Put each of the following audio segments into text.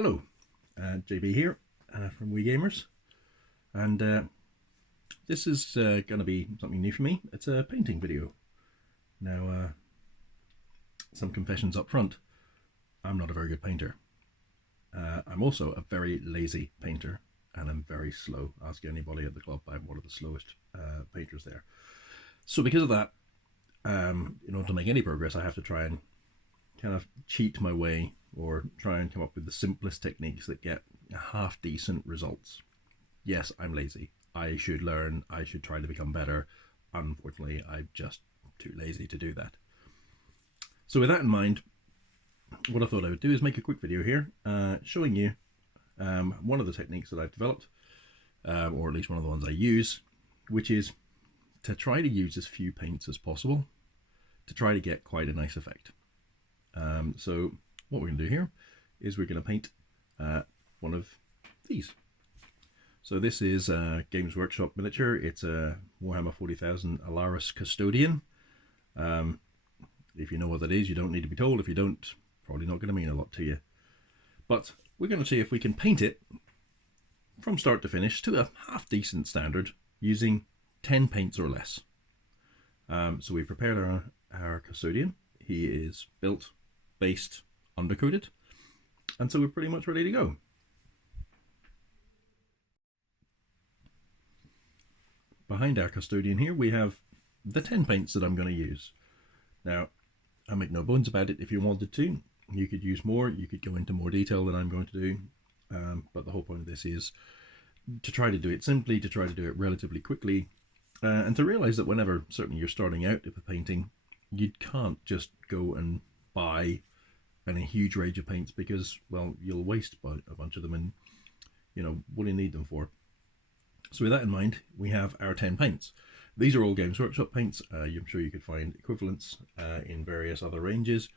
Hello, JB here from Wii Gamers, and this is going to be something new for me. It's a painting video. Now, some confessions up front. I'm not a very good painter. I'm also a very lazy painter, and I'm very slow. Ask anybody at the club, I'm one of the slowest painters there. So because of that, in order to make any progress, I have to try and kind of cheat my way or try and come up with the simplest techniques that get half decent results. Yes, I'm lazy. I should learn. I should try to become better. Unfortunately, I'm just too lazy to do that. So with that in mind, what I thought I would do is make a quick video here showing you one of the techniques that I've developed, or at least one of the ones I use, which is to try to use as few paints as possible to try to get quite a nice effect. So what we're going to do here is we're going to paint one of these. So this is a Games Workshop miniature. It's a Warhammer 40,000 Alaris Custodian. If you know what that is, you don't need to be told. If you don't, probably not going to mean a lot to you. But we're going to see if we can paint it from start to finish to a half decent standard using 10 paints or less. So we've prepared our Custodian. He is built, based, undercoated, and so we're pretty much ready to go. Behind our Custodian here we have the 10 paints that I'm going to use. Now, I make no bones about it, if you wanted to, you could use more, you could go into more detail than I'm going to do, but the whole point of this is to try to do it simply, to try to do it relatively quickly, and to realise that whenever, certainly you're starting out with a painting, you can't just go and buy a huge range of paints because, well, you'll waste a bunch of them, and you know, what do you need them for? So with that in mind, we have our 10 paints. These are all Games Workshop paints. I'm sure you could find equivalents in various other ranges,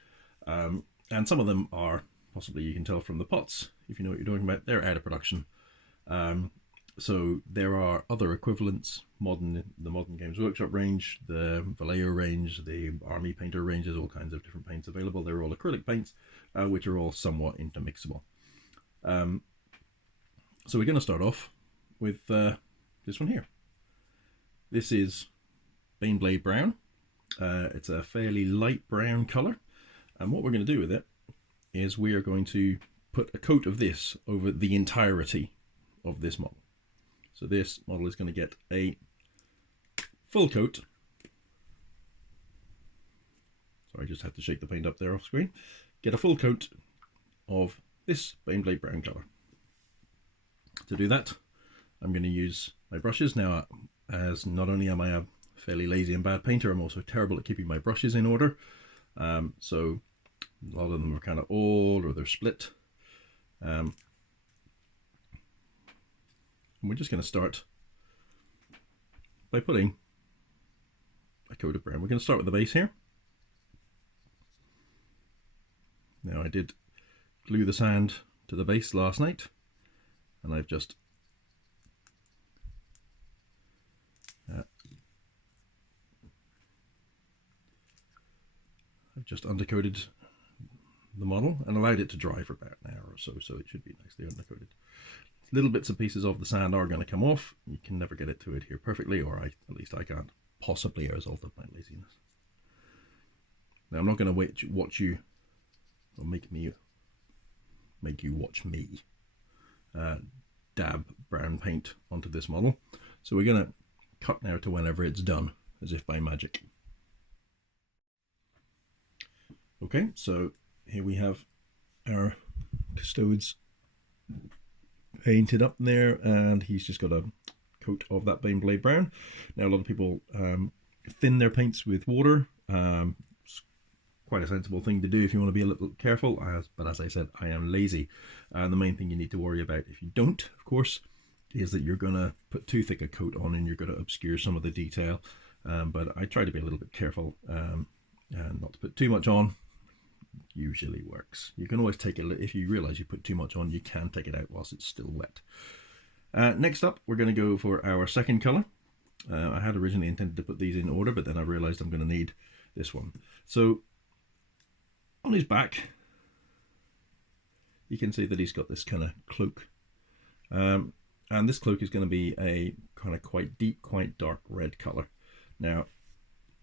and some of them are, possibly you can tell from the pots, if you know what you're talking about, they're out of production. So there are other equivalents, the modern Games Workshop range, the Vallejo range, the Army Painter range, there's all kinds of different paints available. They're all acrylic paints, which are all somewhat intermixable. So we're going to start off with this one here. This is Baneblade Brown. It's a fairly light brown colour, and what we're going to do with it is we are going to put a coat of this over the entirety of this model. So this model is going to get a full coat. Sorry, I just had to shake the paint up there off screen. Get a full coat of this Baneblade Brown colour. To do that, I'm going to use my brushes. Now, as not only am I a fairly lazy and bad painter, I'm also terrible at keeping my brushes in order. So a lot of them are kind of old or they're split. And we're just going to start by putting a coat of brown. We're going to start with the base here. Now, I did glue the sand to the base last night, and I've just undercoated the model and allowed it to dry for about an hour or so, so it should be nicely undercoated. Little bits and pieces of the sand are going to come off. You can never get it to adhere perfectly, or at least I can't, possibly a result of my laziness. Now, I'm not going to watch you, or make you watch me dab brown paint onto this model. So we're going to cut now to whenever it's done, as if by magic. Okay, so here we have our Custodes painted up there, and he's just got a coat of that Baneblade Brown. Now, a lot of people thin their paints with water. It's quite a sensible thing to do if you want to be a little careful, but as I said, I am lazy. The main thing you need to worry about, if you don't, of course, is that you're going to put too thick a coat on and you're going to obscure some of the detail. But I try to be a little bit careful and not to put too much on. Usually works. You can always take it, if you realize you put too much on, you can take it out whilst it's still wet. Next up, we're going to go for our second color. I had originally intended to put these in order, but then I realized I'm going to need this one. So on his back, you can see that he's got this kind of cloak. And this cloak is going to be a kind of quite deep, quite dark red color. Now,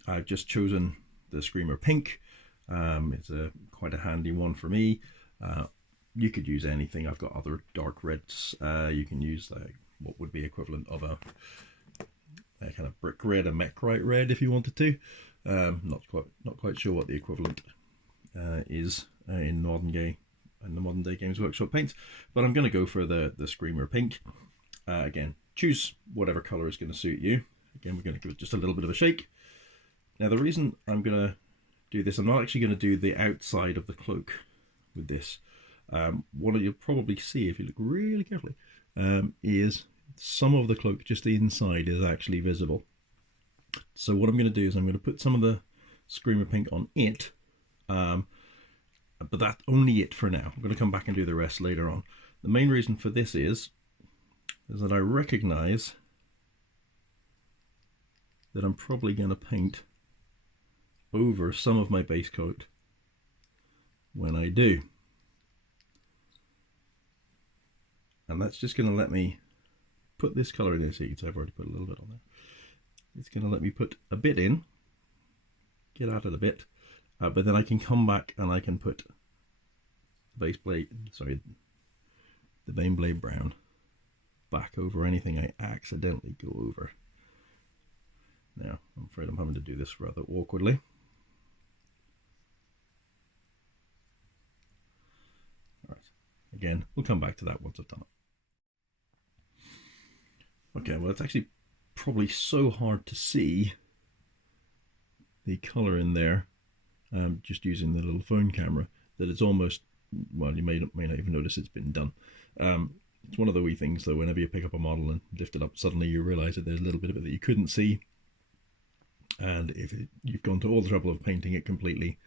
I've just chosen the Screamer Pink. It's quite a handy one for me. You could use anything. I've got other dark reds. You can use like what would be equivalent of a kind of brick red, a Mechrite red, if you wanted to. Not quite sure what the equivalent is in the modern day Games Workshop paints, but I'm going to go for the Screamer Pink. Again, choose whatever color is going to suit you. Again, we're going to give it just a little bit of a shake. Now, the reason I'm going to do this, I'm not actually going to do the outside of the cloak with this. What you'll probably see if you look really carefully is some of the cloak, just the inside, is actually visible. So what I'm going to do is I'm going to put some of the Screamer Pink on it, but that's only it for now. I'm going to come back and do the rest later on. The main reason for this is that I recognize that I'm probably going to paint over some of my base coat when I do. And that's just going to let me put this color in there. So you can see I've already put a little bit on there. It's going to let me put a bit in, get out of the bit, but then I can come back and I can put the Baneblade Brown back over anything I accidentally go over. Now, I'm afraid I'm having to do this rather awkwardly. All right, again, we'll come back to that once I've done it. Okay, well, it's actually probably so hard to see the color in there, just using the little phone camera, that it's almost, well, you may not even notice it's been done. It's one of the wee things though, whenever you pick up a model and lift it up, suddenly you realize that there's a little bit of it that you couldn't see, and if you've gone to all the trouble of painting it completely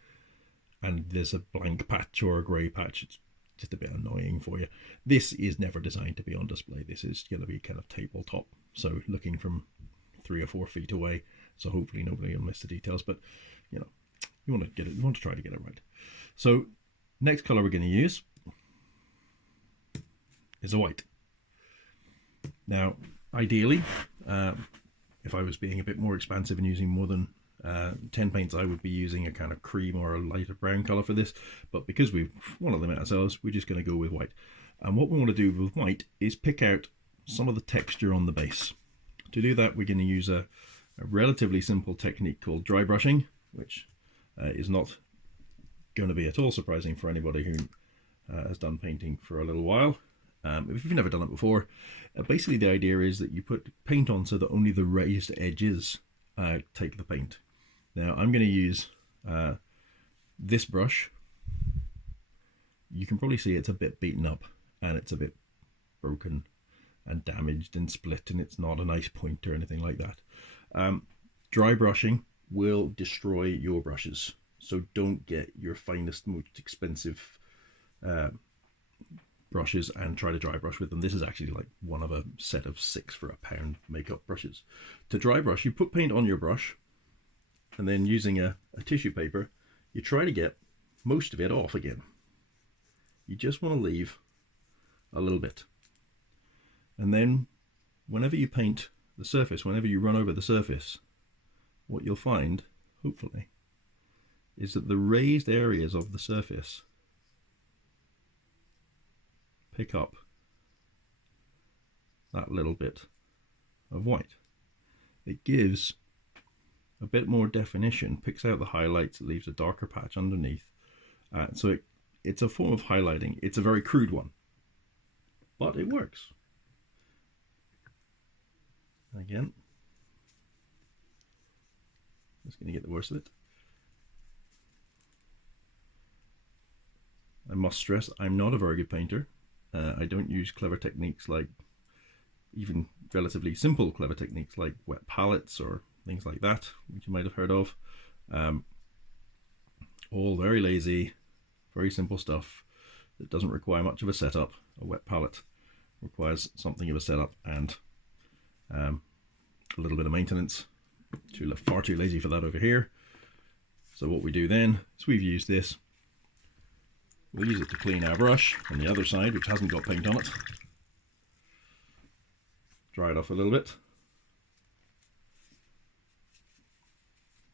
and there's a blank patch or a grey patch, it's just a bit annoying for you. This is never designed to be on display. This is going to be kind of tabletop, so looking from 3 or 4 feet away, so hopefully nobody will miss the details, but you know, you want to try to get it right. So next color we're going to use is a white. Now, ideally, if I was being a bit more expansive and using more than 10 paints, I would be using a kind of cream or a lighter brown color for this, but because we want to limit ourselves, we're just going to go with white. And what we want to do with white is pick out some of the texture on the base. To do that, we're going to use a relatively simple technique called dry brushing, which is not going to be at all surprising for anybody who has done painting for a little while. If you've never done it before, basically the idea is that you put paint on so that only the raised edges take the paint. Now I'm going to use this brush. You can probably see it's a bit beaten up and it's a bit broken and damaged and split, and it's not a nice point or anything like that. Dry brushing will destroy your brushes, so don't get your finest, most expensive brushes and try to dry brush with them. This is actually like one of a set of 6 for £1 makeup brushes. To dry brush, you put paint on your brush, and then using a tissue paper, you try to get most of it off again. You just want to leave a little bit. And then whenever you paint the surface, whenever you run over the surface, what you'll find, hopefully, is that the raised areas of the surface pick up that little bit of white. It gives a bit more definition, picks out the highlights, it leaves a darker patch underneath. So it's a form of highlighting. It's a very crude one, but it works. Again, just going to get the worst of it. I must stress, I'm not a very good painter. I don't use clever techniques like, even relatively simple clever techniques like wet palettes or things like that, which you might have heard of. All very lazy, very simple stuff that doesn't require much of a setup. A wet palette requires something of a setup and a little bit of maintenance. Far too lazy for that over here. So what we do then is we've used this. we'll use it to clean our brush on the other side, which hasn't got paint on it. Dry it off a little bit.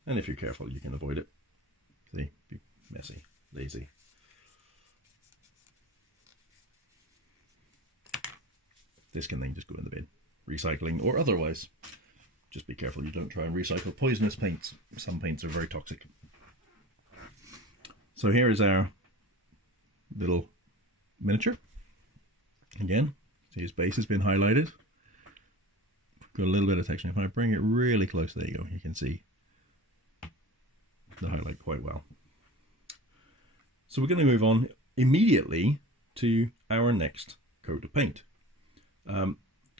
And if you're careful, you can avoid it. See, be messy, lazy. This can then just go in the bin, recycling or otherwise. Just be careful you don't try and recycle poisonous paints. Some paints are very toxic. So here is our little miniature. Again, see his base has been highlighted. Got a little bit of texture. If I bring it really close, there you go, you can see the highlight quite well. So we're going to move on immediately to our next coat of paint. The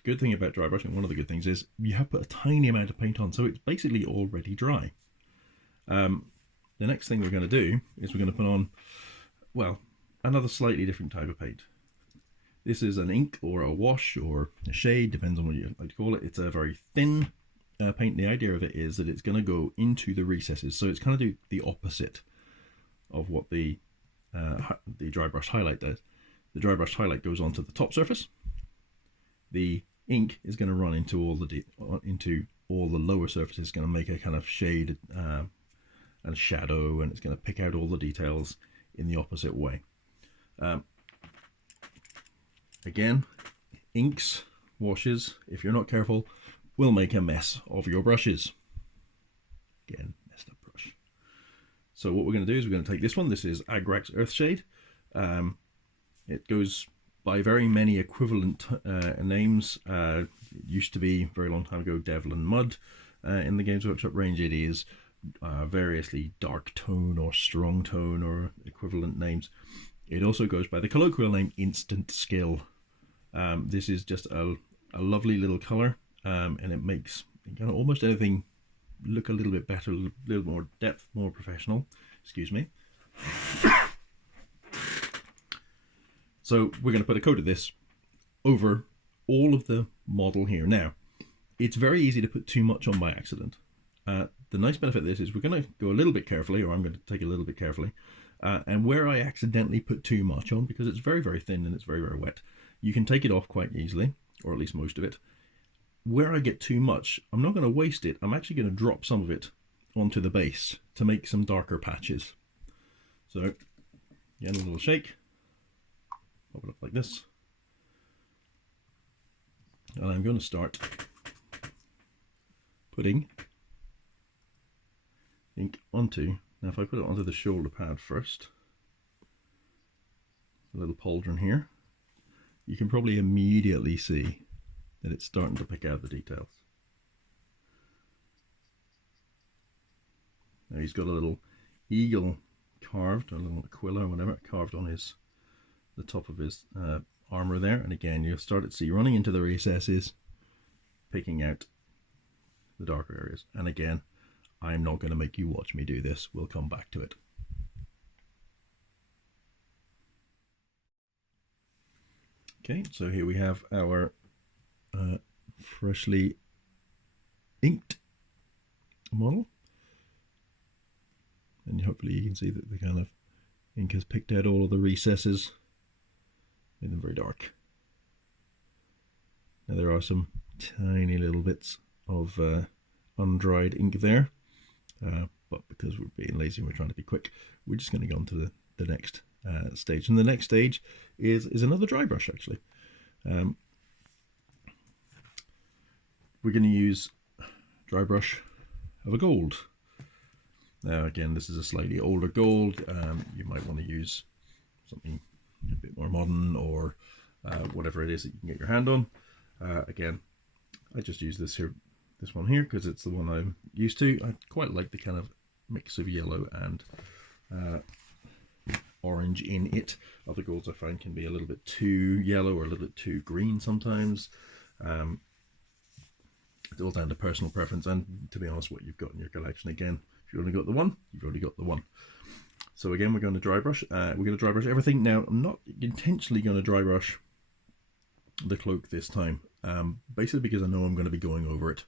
good thing about dry brushing, one of the good things is you have put a tiny amount of paint on, so it's basically already dry. The next thing we're going to do is we're going to put on, well, another slightly different type of paint. This is an ink or a wash or a shade, depends on what you like to call it. It's a very thin paint. The idea of it is that it's going to go into the recesses, so it's kind of do the opposite of what the dry brush highlight does. The dry brush highlight goes onto the top surface. The ink is going to run into all the lower surfaces. It's going to make a kind of shade and shadow, and it's going to pick out all the details in the opposite way. Again, inks, washes, if you're not careful, will make a mess of your brushes. Again, messed up brush. So what we're going to do is we're going to take this one. This is Agrax Earthshade. It goes by very many equivalent names. It used to be, a very long time ago, Devlin Mud. In the Games Workshop range, it is variously dark tone or strong tone or equivalent names. It also goes by the colloquial name Instant Skill. This is just a lovely little color, and it makes almost anything look a little bit better, a little more depth, more professional. Excuse me. So we're going to put a coat of this over all of the model here. Now, it's very easy to put too much on by accident. The nice benefit of this is we're going to go a little bit carefully, or I'm going to take a little bit carefully. And where I accidentally put too much on, because it's very, very thin and it's very, very wet, you can take it off quite easily, or at least most of it. Where I get too much, I'm not going to waste it. I'm actually going to drop some of it onto the base to make some darker patches. So, again, a little shake. Pop it up like this. And I'm going to start putting ink onto. Now if I put it onto the shoulder pad first, a little pauldron here, you can probably immediately see that it's starting to pick out the details. Now he's got a little eagle carved, a little aquila or whatever, carved on the top of his armor there, and again you'll start to see running into the recesses, picking out the darker areas. And again, I'm not going to make you watch me do this. We'll come back to it. Okay, so here we have our freshly inked model. And hopefully you can see that the kind of ink has picked out all of the recesses, made them very dark. Now there are some tiny little bits of undried ink there. But because we're being lazy and we're trying to be quick, we're just going to go on to the next stage. And the next stage is another dry brush, actually. We're going to use dry brush of a gold. Now again, this is a slightly older gold. You might want to use something a bit more modern, or whatever it is that you can get your hand on. Again, I just use this one here because it's the one I'm used to. I quite like the kind of mix of yellow and orange in it. Other golds I find can be a little bit too yellow or a little bit too green sometimes. It's all down to personal preference and, to be honest, what you've got in your collection. Again, if you've only got the one, you've already got the one. So again, we're going to dry brush. We're going to dry brush everything. Now, I'm not intentionally going to dry brush the cloak this time, basically because I know I'm going to be going over it.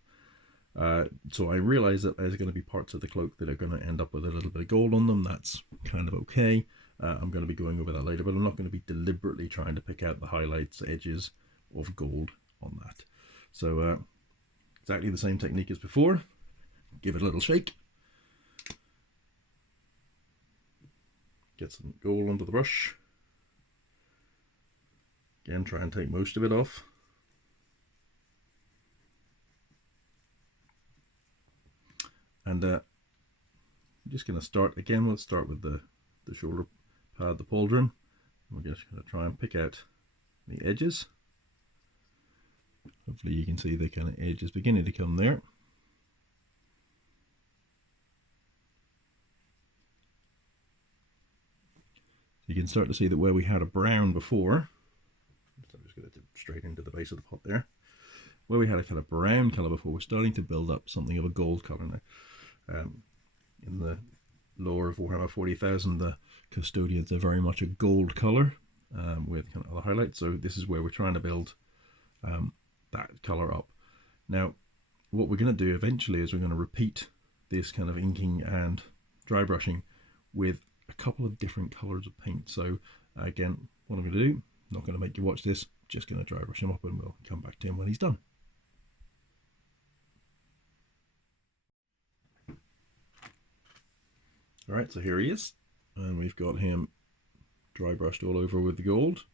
So I realize that there's going to be parts of the cloak that are going to end up with a little bit of gold on them. That's kind of okay. I'm going to be going over that later, but I'm not going to be deliberately trying to pick out the highlights, edges of gold on that. So exactly the same technique as before. Give it a little shake. Get some gold onto the brush. Again, try and take most of it off. And I'm just going to start again. Let's start with the shoulder pad, the pauldron. We're just going to try and pick out the edges. Hopefully you can see the kind of edges beginning to come there. You can start to see that where we had a brown before, so I'm just going to dip straight into the base of the pot there. Where we had a kind of brown colour before, we're starting to build up something of a gold colour now. In the lore of Warhammer 40,000, the custodians are very much a gold colour with kind of other highlights. So this is where we're trying to build that colour up. Now, what we're going to do eventually is we're going to repeat this kind of inking and dry brushing with a couple of different colours of paint. So again, what I'm going to do, not going to make you watch this, just going to dry brush him up and we'll come back to him when he's done. Alright, so here he is, and we've got him dry brushed all over with the gold.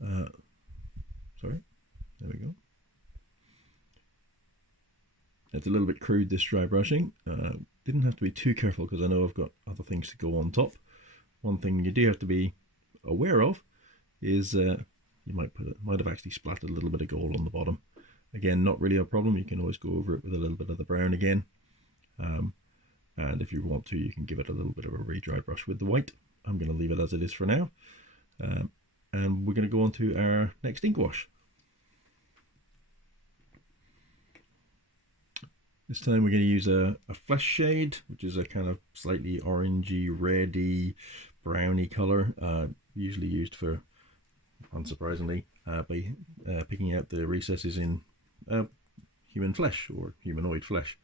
Sorry, there we go. It's a little bit crude, this dry brushing. Didn't have to be too careful because I know I've got other things to go on top. One thing you do have to be aware of is you might have actually splattered a little bit of gold on the bottom. Again, not really a problem. You can always go over it with a little bit of the brown again. And if you want to, you can give it a little bit of a re-dry brush with the white. I'm going to leave it as it is for now. And we're going to go on to our next ink wash. This time we're going to use a flesh shade, which is a kind of slightly orangey, reddy, browny colour, usually used for, unsurprisingly, by picking out the recesses in human flesh or humanoid flesh.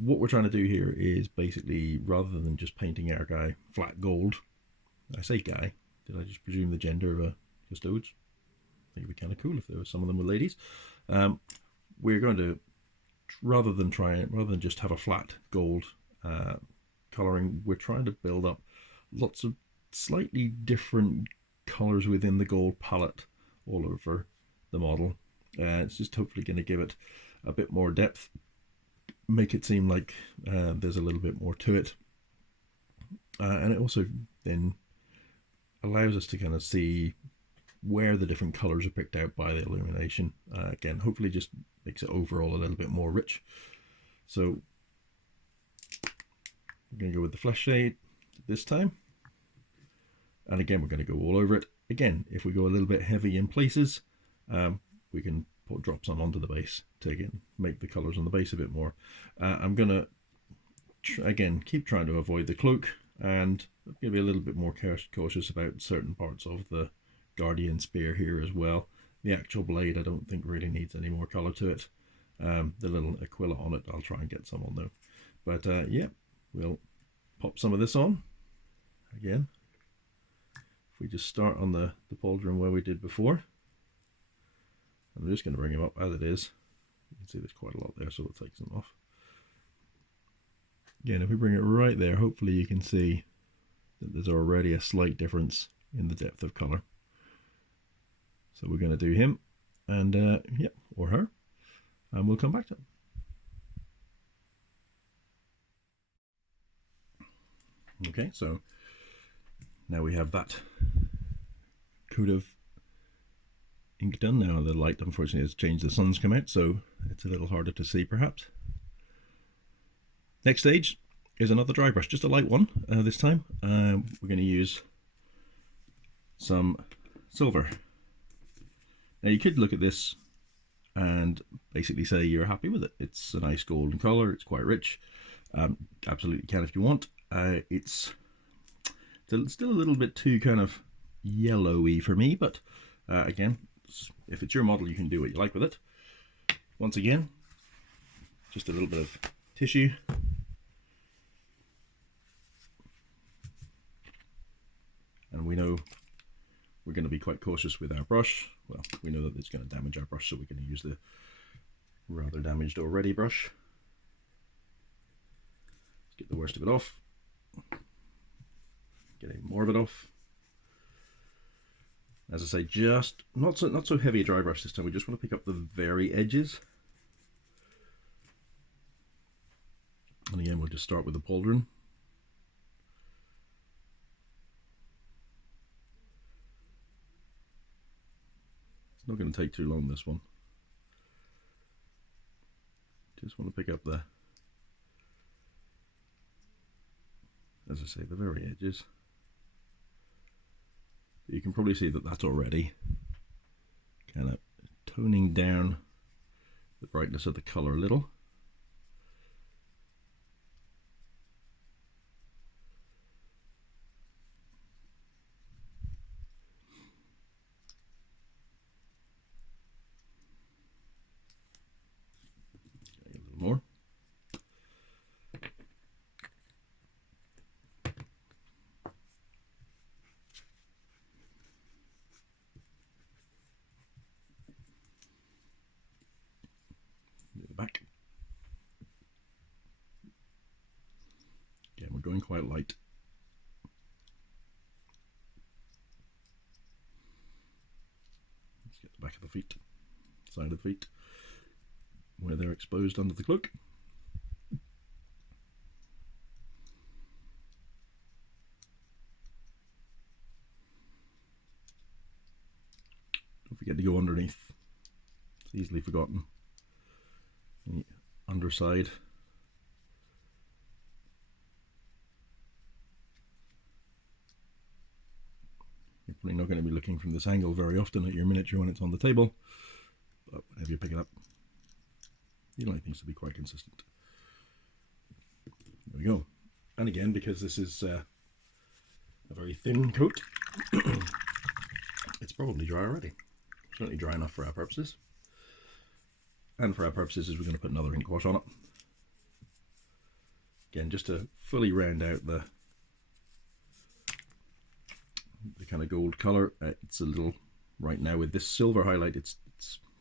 What we're trying to do here is basically, rather than just painting our guy flat gold, I say guy, did I just presume the gender of a custode? I think it'd be kind of cool if there were some of them were ladies. We're going to, rather than just have a flat gold colouring, we're trying to build up lots of slightly different colours within the gold palette all over the model. It's just hopefully going to give it a bit more depth, make it seem like there's a little bit more to it, and it also then allows us to kind of see where the different colours are picked out by the illumination. Again, hopefully just makes it overall a little bit more rich. So we're going to go with the flesh shade this time, and again we're going to go all over it. Again, if we go a little bit heavy in places, we can drop some onto the base to again make the colours on the base a bit more. I'm going to again keep trying to avoid the cloak and be a little bit more cautious about certain parts of the Guardian spear here as well. The actual blade I don't think really needs any more colour to it. The little Aquila on it, I'll try and get some on though. But yeah, we'll pop some of this on. Again, if we just start on the pauldron where we did before, I'm just going to bring him up as it is. You can see there's quite a lot there, so we'll take some off. Again, if we bring it right there, hopefully you can see that there's already a slight difference in the depth of colour. So we're going to do him, and yeah, or her, and we'll come back to it. Okay, so now we have that coat of ink done. Now the light unfortunately has changed, the sun's come out, so it's a little harder to see perhaps. Next stage is another dry brush, just a light one this time. We're going to use some silver. Now you could look at this and basically say you're happy with it. It's a nice golden colour, it's quite rich. Absolutely can if you want. It's still a little bit too kind of yellowy for me, but again, if it's your model, you can do what you like with it. Once again, just a little bit of tissue. know we're going to be quite cautious with our brush. Well, we know that it's going to damage our brush, so we're going to use the rather damaged already brush. Let's get the worst of it off. Get even more of it off. As I say, just not so heavy a dry brush this time. We just want to pick up the very edges. And again, we'll just start with the pauldron. It's not going to take too long, this one. Just want to pick up the, as I say, the very edges. You can probably see that that's already kind of toning down the brightness of the color a little. A little more. Back. Again, we're going quite light. Let's get the back of the feet, side of the feet, where they're exposed under the cloak. Don't forget to go underneath. It's easily forgotten. The underside. You're probably not going to be looking from this angle very often at your miniature when it's on the table, but whenever you pick it up, you'd like things to be quite consistent. There we go. And again, because this is a very thin coat, it's probably dry already. Certainly dry enough for our purposes. And for our purposes, we're going to put another ink wash on it. Again, just to fully round out the kind of gold color. It's a little, right now with this silver highlight, it's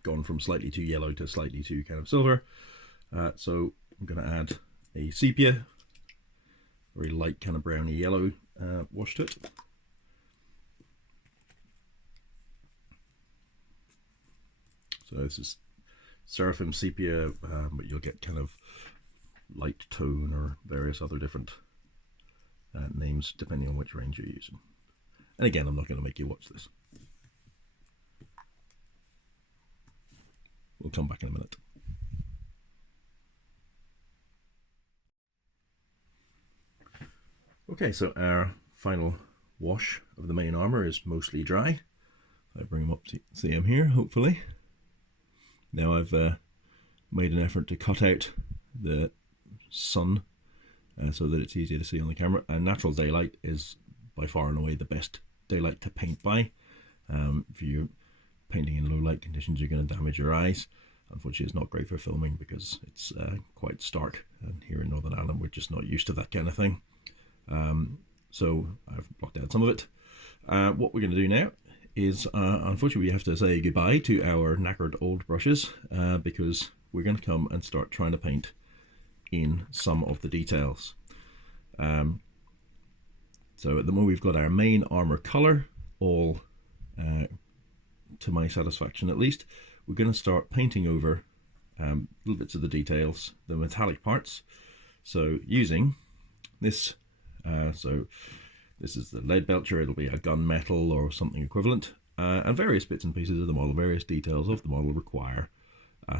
gone from slightly too yellow to slightly too kind of silver. So I'm going to add a sepia, very light kind of browny yellow wash to it. So this is Seraphim Sepia, but you'll get kind of light tone or various other different names depending on which range you're using. And again, I'm not going to make you watch this. We'll come back in a minute. Okay, so our final wash of the main armor is mostly dry. I bring them up to see them here, hopefully. Now I've made an effort to cut out the sun so that it's easier to see on the camera, and natural daylight is by far and away the best daylight to paint by. If you're painting in low light conditions, you're going to damage your eyes. Unfortunately, it's not great for filming because it's quite stark, and here in Northern Ireland we're just not used to that kind of thing. So I've blocked out some of it. What we're going to do now is, unfortunately, we have to say goodbye to our knackered old brushes because we're going to come and start trying to paint in some of the details. So at the moment we've got our main armor color all to my satisfaction at least. We're going to start painting over little bits of the details, the metallic parts. So using this, so this is the lead belcher, it'll be a gunmetal or something equivalent, and various bits and pieces of the model, various details of the model require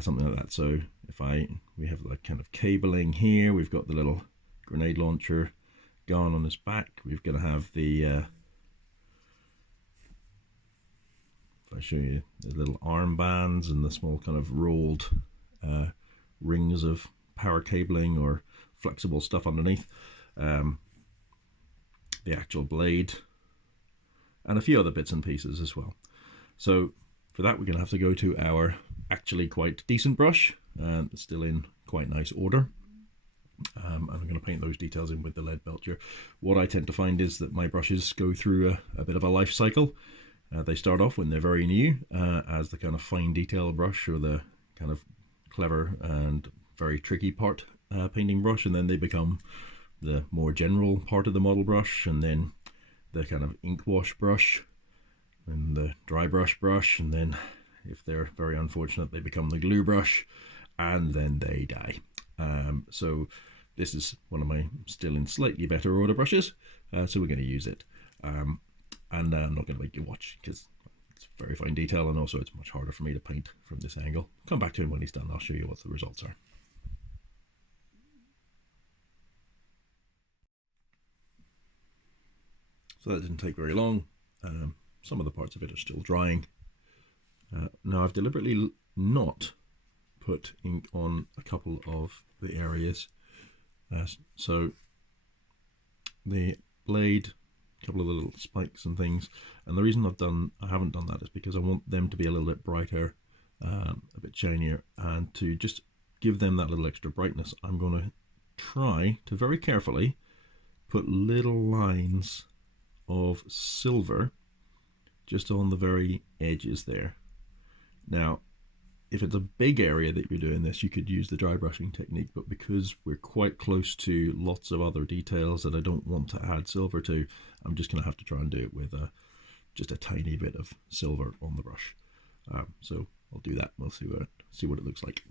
something like that. So if we have the kind of cabling here, we've got the little grenade launcher gone on this back, we've got to have the, if I show you the little armbands and the small kind of rolled rings of power cabling or flexible stuff underneath. The actual blade, and a few other bits and pieces as well. So for that we're going to have to go to our actually quite decent brush, and it's still in quite nice order. and I'm going to paint those details in with the lead belcher. What I tend to find is that my brushes go through a bit of a life cycle. They start off when they're very new as the kind of fine detail brush or the kind of clever and very tricky part painting brush, and then they become the more general part of the model brush, and then the kind of ink wash brush and the dry brush, and then if they're very unfortunate they become the glue brush, and then they die. So this is one of my still in slightly better order brushes, so we're going to use it. And I'm not going to make you watch because it's very fine detail, and also it's much harder for me to paint from this angle. Come back to him when he's done, I'll show you what the results are. So that didn't take very long. Some of the parts of it are still drying. Now I've deliberately not put ink on a couple of the areas. So the blade, a couple of the little spikes and things, and the reason I haven't done that is because I want them to be a little bit brighter, a bit shinier, and to just give them that little extra brightness, I'm going to try to very carefully put little lines of silver just on the very edges there. Now, if it's a big area that you're doing this, you could use the dry brushing technique, but because we're quite close to lots of other details that I don't want to add silver to, I'm just going to have to try and do it with just a tiny bit of silver on the brush. So I'll do that. We'll see what it looks like.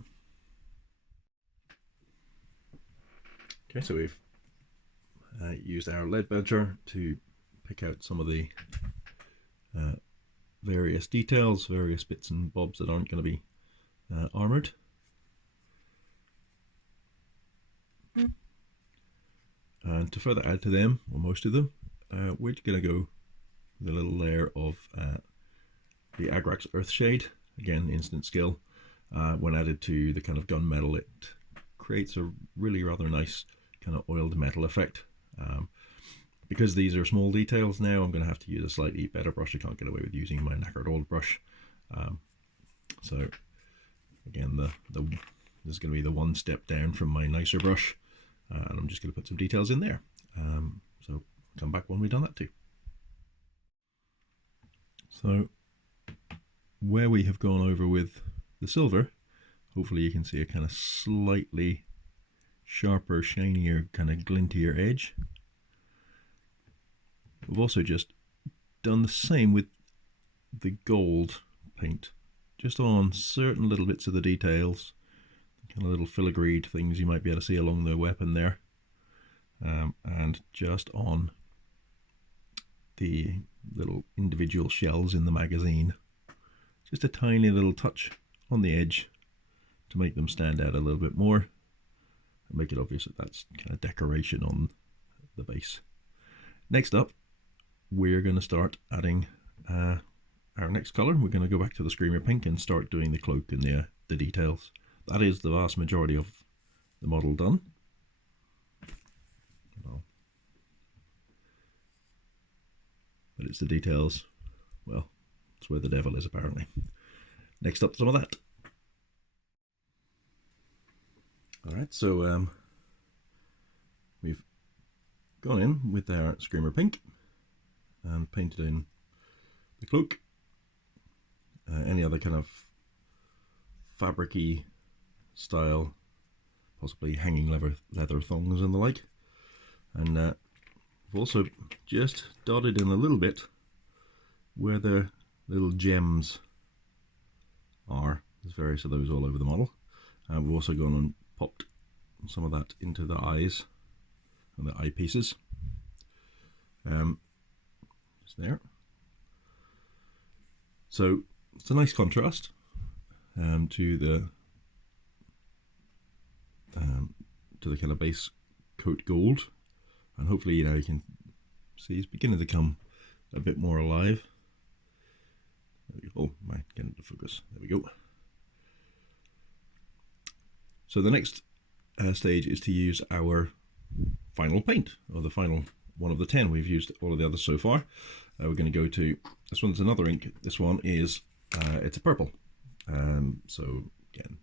Okay, so we've used our lead belcher to pick out some of the various details, various bits and bobs that aren't going to be armoured. And to further add to them, or most of them, we're going to go with a little layer of the Agrax Earthshade. Again, instant skill. When added to the kind of gunmetal, it creates a really rather nice kind of oiled metal effect. Because these are small details now, I'm going to have to use a slightly better brush. I can't get away with using my knackered old brush. So again, this is going to be the one step down from my nicer brush, and I'm just going to put some details in there. So come back when we've done that too. So where we have gone over with the silver, hopefully you can see a kind of slightly sharper, shinier, kind of glintier edge. We've also just done the same with the gold paint, just on certain little bits of the details, kind of little filigreed things you might be able to see along the weapon there, and just on the little individual shells in the magazine. Just a tiny little touch on the edge to make them stand out a little bit more and make it obvious that that's kind of decoration on the base. Next up, we're going to start adding our next colour. We're going to go back to the Screamer Pink and start doing the cloak and the details. That is the vast majority of the model done. But it's the details, well, it's where the devil is apparently. Next up, some of that. Alright, so we've gone in with our Screamer Pink and painted in the cloak, any other kind of fabric-y style, possibly hanging leather thongs and the like. And we've also just dotted in a little bit where the little gems are. There's various of those all over the model. We've also gone and popped some of that into the eyes and the eyepieces. Just there. So it's a nice contrast to the kind of base coat gold, and hopefully you can see it's beginning to come a bit more alive. Oh, my, getting into focus. There we go. So the next stage is to use our final paint, or the final one of the 10. We've used all of the others so far. We're going to go to this one's another ink. This one is it's a purple. So again,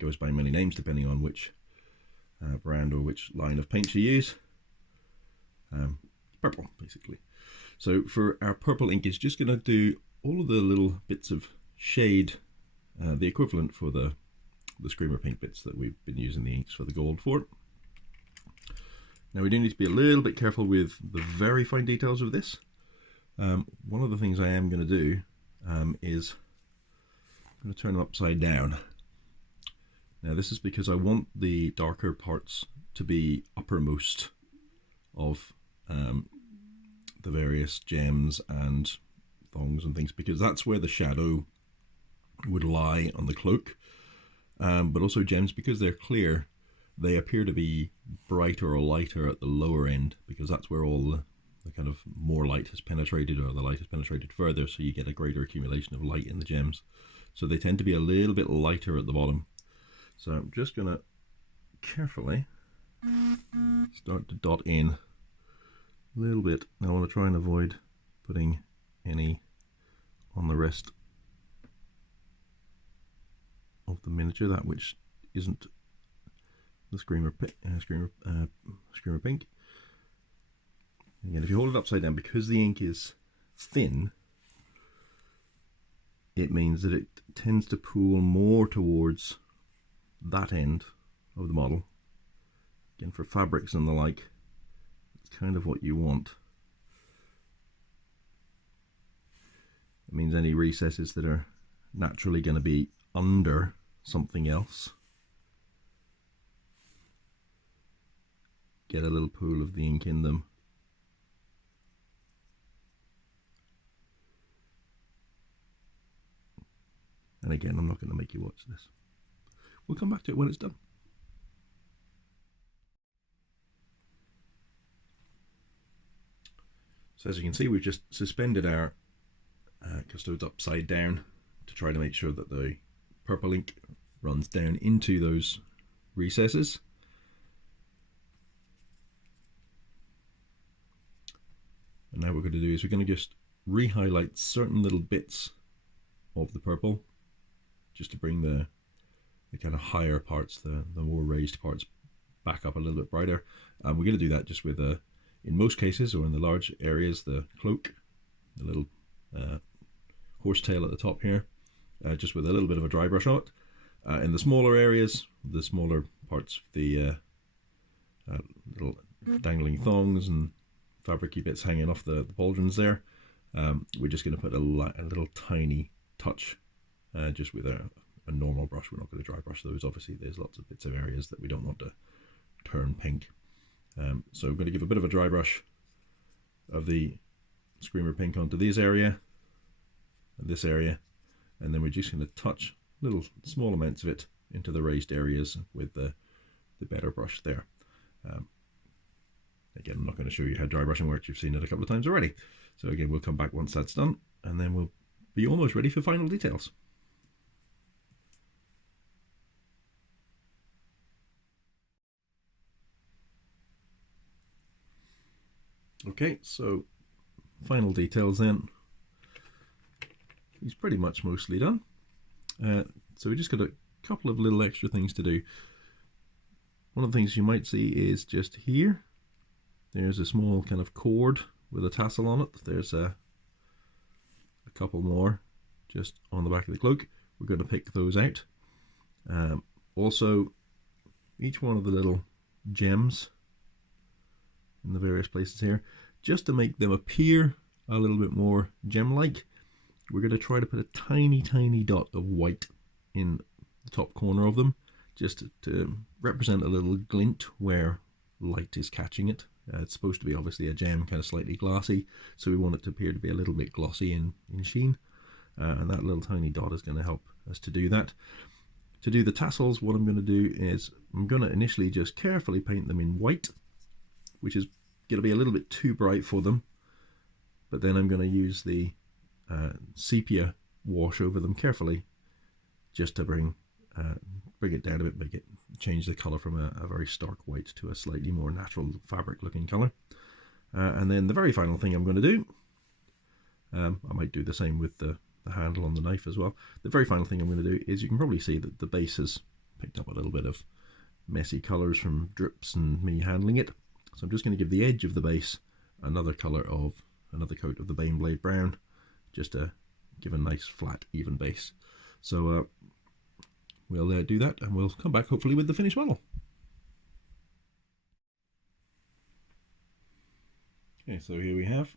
goes by many names depending on which brand or which line of paint you use. Purple, basically. So for our purple ink, it's just going to do all of the little bits of shade, the equivalent for the Screamer Pink bits that we've been using the inks for the gold for. Now we do need to be a little bit careful with the very fine details of this. One of the things I am going to do is I'm going to turn them upside down. Now this is because I want the darker parts to be uppermost of the various gems and thongs and things, because that's where the shadow would lie on the cloak. But also gems, because they're clear, they appear to be brighter or lighter at the lower end, because that's where all the kind of more light has penetrated, or the light has penetrated further, so you get a greater accumulation of light in the gems. So they tend to be a little bit lighter at the bottom. So I'm just going to carefully start to dot in a little bit. Now I want to try and avoid putting any on the rest of the miniature, that which isn't the Screamer Pink. Again, if you hold it upside down, because the ink is thin, it means that it tends to pool more towards that end of the model. Again, for fabrics and the like, it's kind of what you want. It means any recesses that are naturally going to be under something else get a little pool of the ink in them. And again, I'm not going to make you watch this. We'll come back to it when it's done. So as you can see, we've just suspended our custodes upside down to try to make sure that the purple ink runs down into those recesses. And now what we're going to do is we're going to just re-highlight certain little bits of the purple, just to bring the kind of higher parts, the more raised parts, back up a little bit brighter. We're going to do that just with, in most cases, or in the large areas, the cloak, the little horsetail at the top here, just with a little bit of a dry brush on it. In the smaller areas, the smaller parts, the little dangling thongs and fabricy bits hanging off the pauldrons there, we're just going to put a little tiny touch, just with a normal brush. We're not going to dry brush those. Obviously there's lots of bits of areas that we don't want to turn pink. So I'm going to give a bit of a dry brush of the Screamer Pink onto this area and this area, and then we're just going to touch little small amounts of it into the raised areas with the better brush there. Again, I'm not going to show you how dry brushing works. You've seen it a couple of times already. So again, we'll come back once that's done, and then we'll be almost ready for final details. Okay, so final details then. He's pretty much mostly done. So we just got a couple of little extra things to do. One of the things you might see is just here. There's a small kind of cord with a tassel on it. There's a couple more just on the back of the cloak. We're going to pick those out. Also, each one of the little gems in the various places here, just to make them appear a little bit more gem-like, we're going to try to put a tiny dot of white in the top corner of them, just to represent a little glint where light is catching it. It's supposed to be obviously a gem, kind of slightly glassy, so we want it to appear to be a little bit glossy in sheen, and that little tiny dot is going to help us to do that. To do the tassels, what I'm going to do is I'm going to initially just carefully paint them in white, which is going to be a little bit too bright for them, but then I'm going to use the sepia wash over them carefully, just to bring it down a bit, change the colour from a very stark white to a slightly more natural fabric looking colour. And then the very final thing I'm going to do, I might do the same with the handle on the knife as well. The very final thing I'm going to do is, you can probably see that the base has picked up a little bit of messy colours from drips and me handling it. So I'm just going to give the edge of the base another coat of the Baneblade Brown, just to give a nice flat even base. So we'll do that, and we'll come back hopefully with the finished model. Okay, so here we have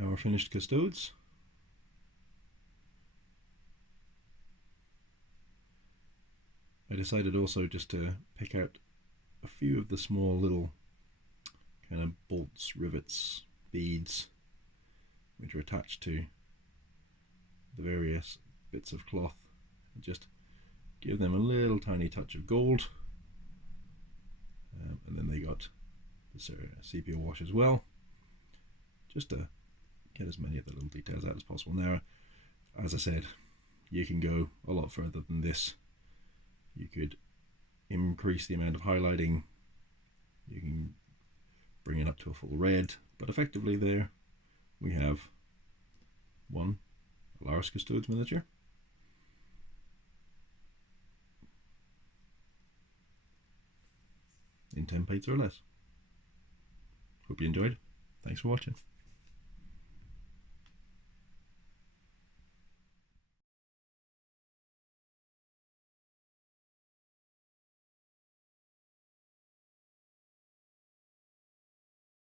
our finished Custodes. I decided also just to pick out a few of the small little kind of bolts, rivets, beads which are attached to the various bits of cloth, and just give them a little tiny touch of gold. And then they got the sepia wash as well, just to get as many of the little details out as possible. Now, as I said, you can go a lot further than this. You could increase the amount of highlighting, you can bring it up to a full red, but effectively there we have one Alaris Custodes miniature. In templates or less. Hope you enjoyed. Thanks for watching.